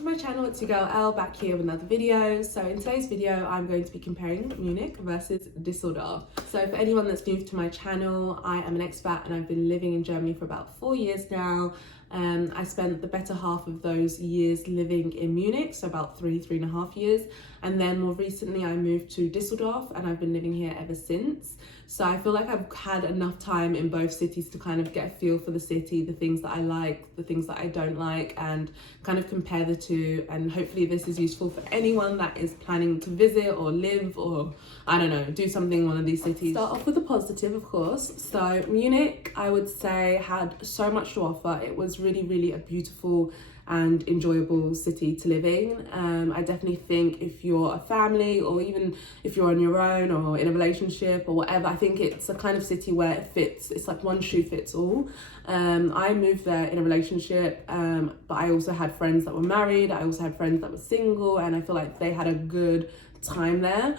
to my channel. It's your girl Elle back here with another video. So in today's video I'm going to be comparing Munich versus Düsseldorf. So for anyone that's new to my channel, I am an expat and I've been living in Germany for about 4 years now. I spent the better half of those years living in Munich, so about three and a half years, and then more recently I moved to Düsseldorf and I've been living here ever since. So I feel like I've had enough time in both cities to kind of get a feel for the city, the things that I like, the things that I don't like, and kind of compare the two. And hopefully this is useful for anyone that is planning to visit or live or, I don't know, do something in one of these cities. Start off with the positive, of course. So Munich, I would say, had so much to offer. It was really a beautiful and enjoyable city to live in. I definitely think if you're a family or even if you're on your own or in a relationship or whatever, I think it's a kind of city where it fits. It's like one shoe fits all. I moved there in a relationship, but I also had friends that were married. I also had friends that were single, and I feel like they had a good time there.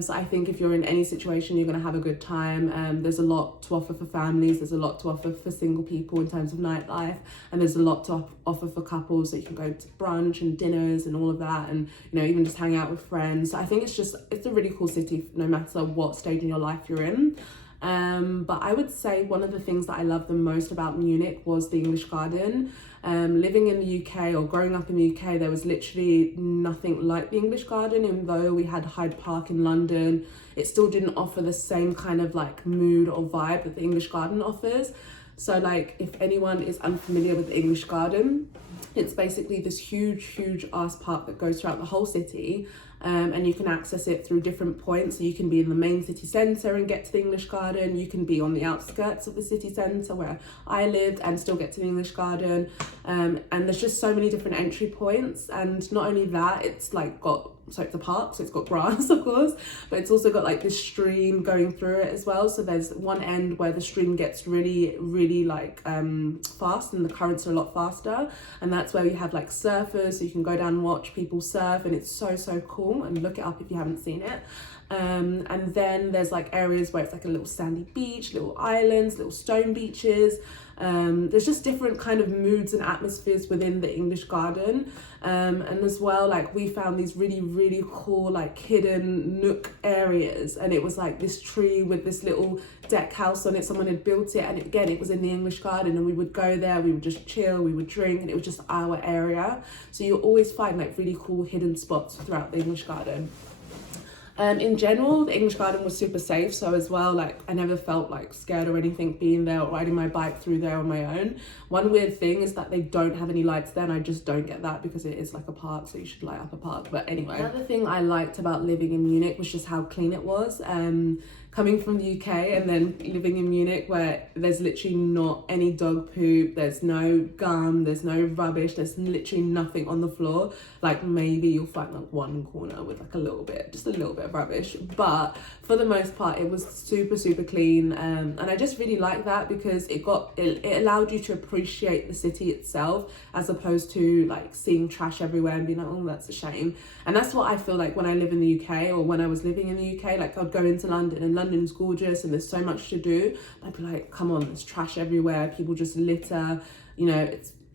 So I think if you're in any situation, you're going to have a good time. There's a lot to offer for families, there's a lot to offer for single people in terms of nightlife, and there's a lot to offer for couples, so you can go to brunch and dinners and all of that, and you know, even just hang out with friends. So I think it's a really cool city no matter what stage in your life you're in. But I would say one of the things that I loved the most about Munich was the English Garden. Living in the UK or growing up in the UK, there was literally nothing like the English Garden. Even though we had Hyde Park in London, it still didn't offer the same kind of like mood or vibe that the English Garden offers. So like, if anyone is unfamiliar with the English Garden, it's basically this huge ass park that goes throughout the whole city, and you can access it through different points. So you can be in the main city centre and get to the English Garden. You can be on the outskirts of the city centre where I lived and still get to the English Garden. And there's just so many different entry points. And not only that, it's like it's a park, so it's got grass, of course, but it's also got like this stream going through it as well. So there's one end where the stream gets really like fast, and the currents are a lot faster, and that's where you have like surfers, so you can go down and watch people surf, and it's so cool. And look it up if you haven't seen it. And then there's like areas where it's like a little sandy beach, little islands, little stone beaches. There's just different kind of moods and atmospheres within the English Garden, and as well, like, we found these really cool like hidden nook areas, and it was like this tree with this little deck house on it. Someone had built it, and again, it was in the English Garden, and we would go there, we would just chill, we would drink, and it was just our area. So you always find like really cool hidden spots throughout the English Garden. In general, the English Garden was super safe, so as well, like, I never felt like scared or anything being there or riding my bike through there on my own. One weird thing is that they don't have any lights there, and I just don't get that because it is like a park, so you should light up a park. But anyway, another thing I liked about living in Munich was just how clean it was. Coming from the UK and then living in Munich, where there's literally not any dog poop, there's no gum, there's no rubbish, there's literally nothing on the floor. Like, maybe you'll find like one corner with like just a little bit of rubbish, but for the most part it was super clean, and I just really like that because it allowed you to appreciate the city itself, as opposed to like seeing trash everywhere and being like, oh, that's a shame. And that's what I feel like when I live in the UK, or when I was living in the UK. Like, I'd go into London, and London's gorgeous and there's so much to do, but I'd be like, come on, there's trash everywhere, people just litter, you know,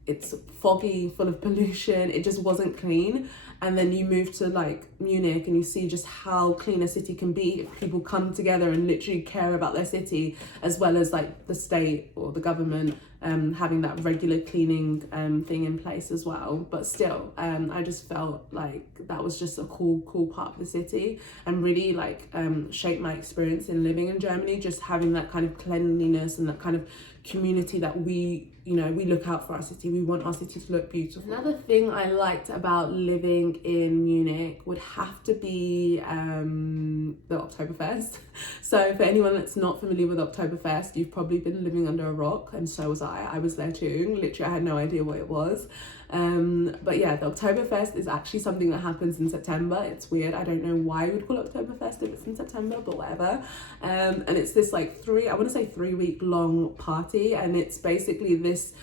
it's foggy, full of pollution, it just wasn't clean. And then you move to like Munich and you see just how clean a city can be if people come together and literally care about their city, as well as like the state or the government having that regular cleaning thing in place as well. But still, I just felt like that was just a cool part of the city, and really like shaped my experience in living in Germany, just having that kind of cleanliness and that kind of community that we look out for our city. We want our city to look beautiful. Another thing I liked about living in Munich would have to be the Oktoberfest. So for anyone that's not familiar with Oktoberfest, you've probably been living under a rock, and so was I was there too. Literally, I had no idea what it was. But yeah, the Oktoberfest is actually something that happens in September. It's weird, I don't know why we would call it Oktoberfest if it's in September, but whatever. And it's this like 3-week long party, and it's basically this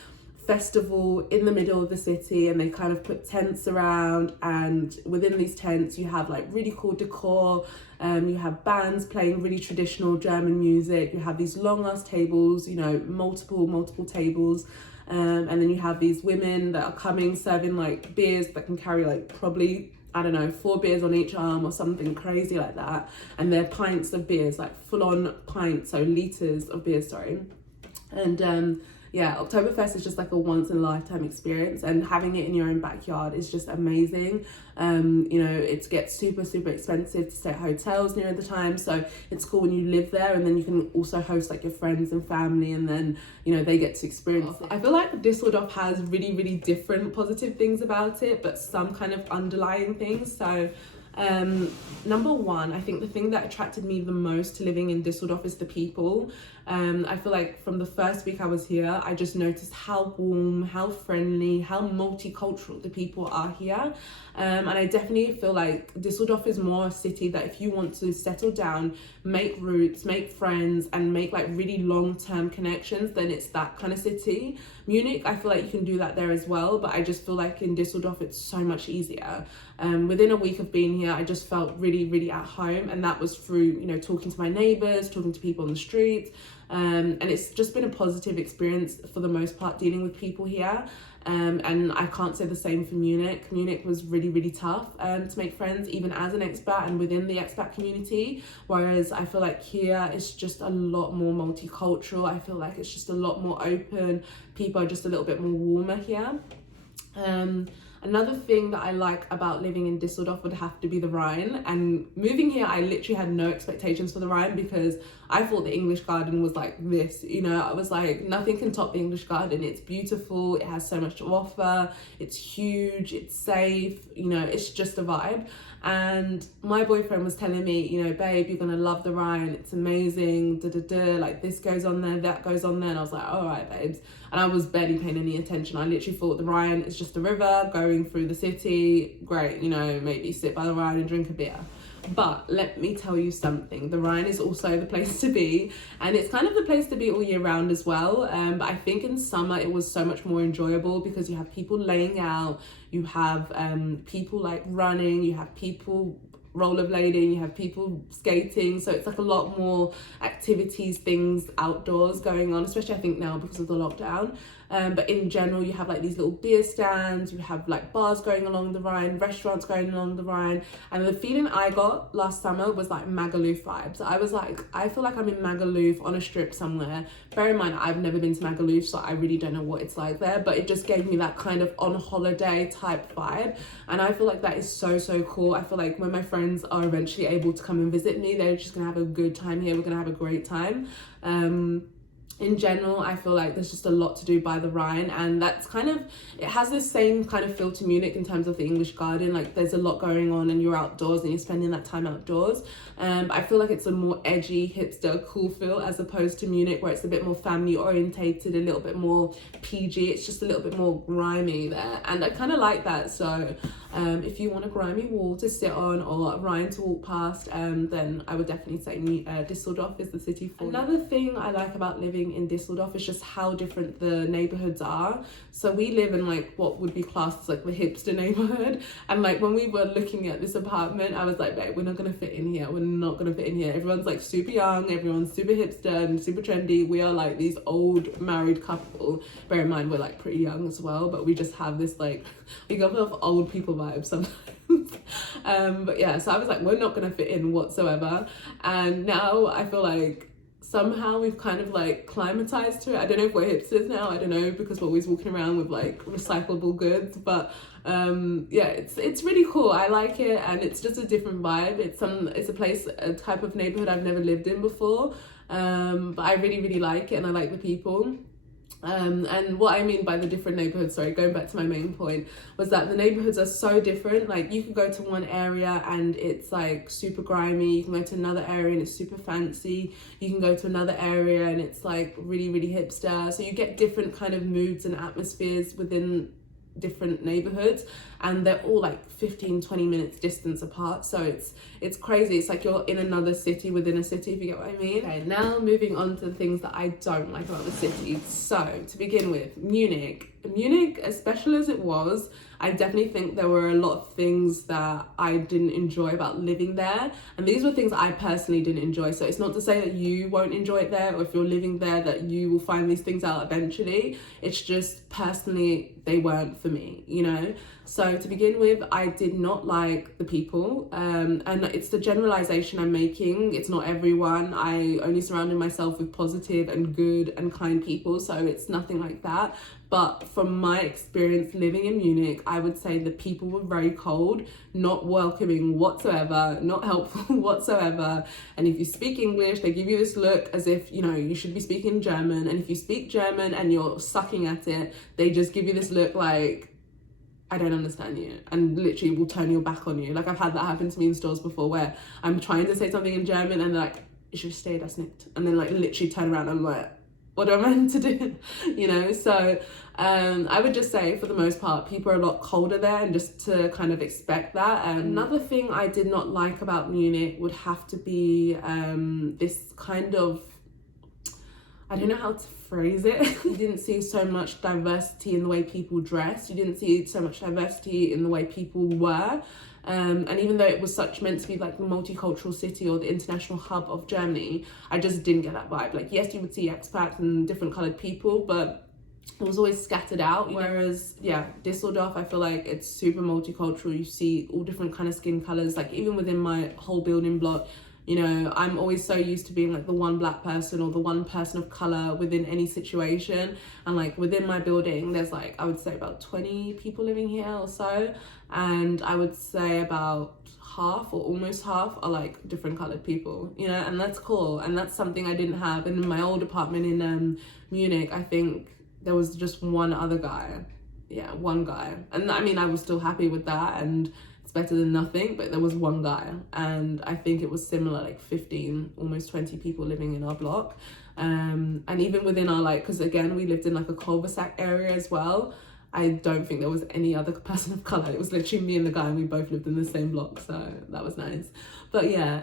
festival in the middle of the city, and they kind of put tents around, and within these tents you have like really cool decor. You have bands playing really traditional German music, you have these long ass tables, you know, multiple tables, and then you have these women that are coming serving like beers that can carry like probably, I don't know, 4 beers on each arm or something crazy like that, and they're pints of beers, like full-on pints, so liters of beer, sorry. And yeah, Oktoberfest is just like a once in a lifetime experience, and having it in your own backyard is just amazing. You know, it gets super expensive to stay at hotels near the time, so it's cool when you live there, and then you can also host like your friends and family, and then, you know, they get to experience it. I feel like Düsseldorf has really different positive things about it, but some kind of underlying things. So number one, I think the thing that attracted me the most to living in Düsseldorf is the people. I feel like from the first week I was here, I just noticed how warm, how friendly, how multicultural the people are here. And I definitely feel like Düsseldorf is more a city that if you want to settle down, make roots, make friends, and make like really long-term connections, then it's that kind of city. Munich, I feel like you can do that there as well, but I just feel like in Düsseldorf it's so much easier. Within a week of being here, I just felt really at home, and that was through, you know, talking to my neighbours, talking to people on the streets, and it's just been a positive experience for the most part dealing with people here. And I can't say the same for Munich. Munich was really tough to make friends, even as an expat and within the expat community, whereas I feel like here it's just a lot more multicultural. I feel like it's just a lot more open. People are just a little bit more warmer here. Another thing that I like about living in Düsseldorf would have to be the Rhine. And moving here, I literally had no expectations for the Rhine, because I thought the English Garden was like this, you know. I was like, nothing can top the English Garden. It's beautiful, it has so much to offer, it's huge, it's safe, you know, it's just a vibe. And my boyfriend was telling me, you know, babe, you're gonna love the Rhine, it's amazing, like this goes on there, that goes on there. And I was like, all right, babes. And I was barely paying any attention. I literally thought the Rhine is just a river going through the city. Great, you know, maybe sit by the Rhine and drink a beer. But let me tell you something, the Rhine is also the place to be, and it's kind of the place to be all year round as well. But I think in summer it was so much more enjoyable, because you have people laying out, you have people like running, you have people rollerblading, you have people skating, so it's like a lot more activities, things outdoors going on, especially I think now because of the lockdown. But in general, you have like these little beer stands, you have like bars going along the Rhine, restaurants going along the Rhine, and the feeling I got last summer was like Magaluf vibes. I was like, I feel like I'm in Magaluf on a strip somewhere. Bear in mind, I've never been to Magaluf, so I really don't know what it's like there, but it just gave me that kind of on holiday type vibe, and I feel like that is so cool. I feel like when my friends are eventually able to come and visit me, they're just gonna have a good time here. We're gonna have a great time. In general, I feel like there's just a lot to do by the Rhine, and that's kind of, it has this same kind of feel to Munich in terms of the English Garden. Like there's a lot going on and you're outdoors and you're spending that time outdoors. I feel like it's a more edgy, hipster, cool feel, as opposed to Munich, where it's a bit more family orientated, a little bit more PG. It's just a little bit more grimy there, and I kind of like that. So if you want a grimy wall to sit on or a Rhine to walk past, then I would definitely say Düsseldorf is the city for you. Another thing I like about living in Düsseldorf is just how different the neighborhoods are. So we live in like what would be classed as like the hipster neighborhood, and like when we were looking at this apartment, I was like, babe, we're not gonna fit in here, we're not gonna fit in here. Everyone's like super young, everyone's super hipster and super trendy. We are like these old married couple. Bear in mind, we're like pretty young as well, but we just have this like, we got off old people vibes sometimes. But yeah, so I was like, we're not gonna fit in whatsoever, and now I feel like somehow we've kind of like climatized to it. I don't know if we're hipsters now, I don't know, because we're always walking around with like recyclable goods, but yeah, it's really cool. I like it, and it's just a different vibe. It's a place, a type of neighborhood I've never lived in before, but I really like it, and I like the people. And what I mean by the different neighborhoods, sorry, going back to my main point, was that the neighborhoods are so different. Like you can go to one area and it's like super grimy, you can go to another area and it's super fancy, you can go to another area and it's like really hipster. So you get different kind of moods and atmospheres within different neighborhoods, and they're all like 15-20 minutes distance apart, so it's crazy. It's like you're in another city within a city, if you get what I mean. Okay, now moving on to the things that I don't like about the city. So to begin with, Munich, Munich, as special as it was, I definitely think there were a lot of things that I didn't enjoy about living there, and these were things I personally didn't enjoy. So it's not to say that you won't enjoy it there, or if you're living there that you will find these things out eventually. It's just personally they weren't for me, you know. So to begin with, I did not like the people, and it's the generalization I'm making. It's not everyone. I only surrounded myself with positive and good and kind people, so it's nothing like that. But from my experience living in Munich, I would say the people were very cold, not welcoming whatsoever, not helpful whatsoever. And if you speak English, they give you this look as if, you know, you should be speaking German. And if you speak German and you're sucking at it, they just give you this look like, I don't understand you, and literally will turn your back on you. Like, I've had that happen to me in stores before where I'm trying to say something in German and they're like, ich verstehe das nicht. And then like literally turn around and I'm like, what am I meant to do? You know, so I would just say for the most part, people are a lot colder there, and just to kind of expect that. Another thing I did not like about Munich would have to be this kind of, I don't know how to phrase it. You didn't see so much diversity in the way people dressed. You didn't see so much diversity in the way people were. And even though it was meant to be like the multicultural city or the international hub of Germany, I just didn't get that vibe. Like, yes, you would see expats and different coloured people, but it was always scattered out. Whereas, yeah, Dusseldorf, I feel like it's super multicultural. You see all different kind of skin colours. Like, even within my whole building block, you know, I'm always so used to being like the one black person or the one person of colour within any situation. And like within my building, there's like, I would say about 20 people living here or so. And I would say about half or almost half are like different coloured people, you know, and that's cool. And that's something I didn't have. And in my old apartment in Munich, I think there was just one other guy. Yeah, one guy. And I mean, I was still happy with that, and it's better than nothing, but there was one guy, and I think it was similar, like 15, almost 20 people living in our block. And even within our, like, because again, we lived in like a cul-de-sac area as well. I don't think there was any other person of colour. It was literally me and the guy, and we both lived in the same block, so that was nice. But yeah,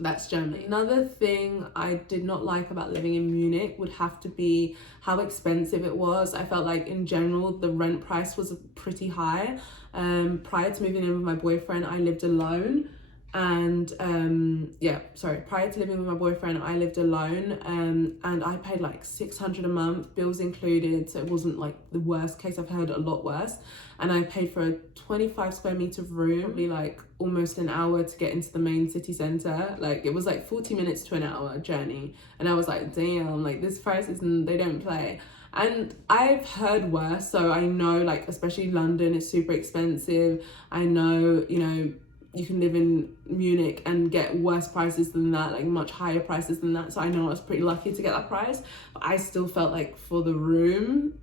that's Germany. Another thing I did not like about living in Munich would have to be how expensive it was. I felt like in general the rent price was pretty high. Prior to moving in with my boyfriend, I lived alone. And prior to living with my boyfriend, I lived alone, and I paid like 600 a month, bills included, so it wasn't like the worst case. I've heard a lot worse. And I paid for a 25 square meter room, probably like almost an hour to get into the main city centre. Like, it was like 40 minutes to an hour journey, and I was like, damn, like this price isn't, they don't play. And I've heard worse, so I know, like, especially London is super expensive. I know, you know, you can live in Munich and get worse prices than that, like much higher prices than that. So I know I was pretty lucky to get that price, but I still felt like for the room,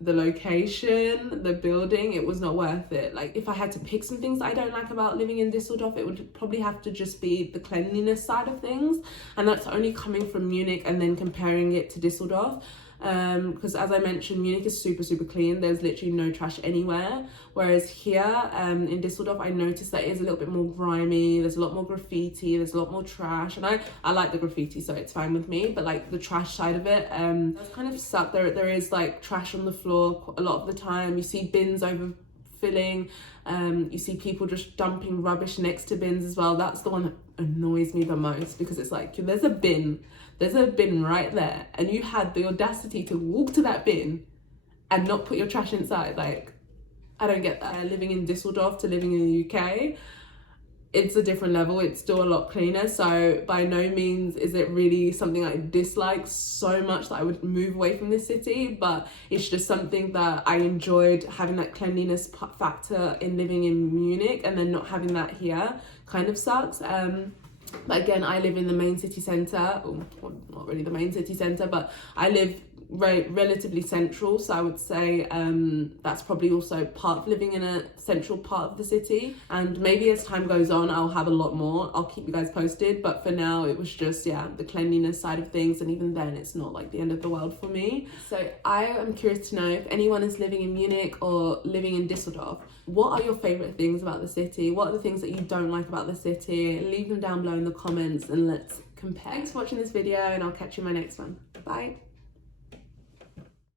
the location, the building, it was not worth it. Like, if I had to pick some things that I don't like about living in Düsseldorf, it would probably have to just be the cleanliness side of things. And that's only coming from Munich and then comparing it to Düsseldorf. Because as I mentioned, Munich is super, super clean. There's literally no trash anywhere. Whereas here in Dusseldorf, I noticed that it is a little bit more grimy. There's a lot more graffiti. There's a lot more trash. And I like the graffiti, so it's fine with me. But like the trash side of it, does kind of suck. There is like trash on the floor a lot of the time. You see bins overfilling. You see people just dumping rubbish next to bins as well. That's the one that annoys me the most, because it's like, there's a bin right there, and you had the audacity to walk to that bin and not put your trash inside. Like, I don't get that. Living in Dusseldorf to living in the UK, it's a different level. It's still a lot cleaner. So by no means is it really something I dislike so much that I would move away from this city, but it's just something that I enjoyed, having that cleanliness factor in living in Munich, and then not having that here kind of sucks. But again, I live in the main city centre, well, not really the main city centre, but I live relatively central, so I would say that's probably also part of living in a central part of the city. And maybe as time goes on, I'll have a lot more. I'll keep you guys posted, but for now it was just, yeah, the cleanliness side of things, and even then it's not like the end of the world for me. So I am curious to know if anyone is living in Munich or living in Düsseldorf, what are your favourite things about the city? What are the things that you don't like about the city? Leave them down below in the comments and let's compare. Thanks for watching this video, and I'll catch you in my next one. Bye.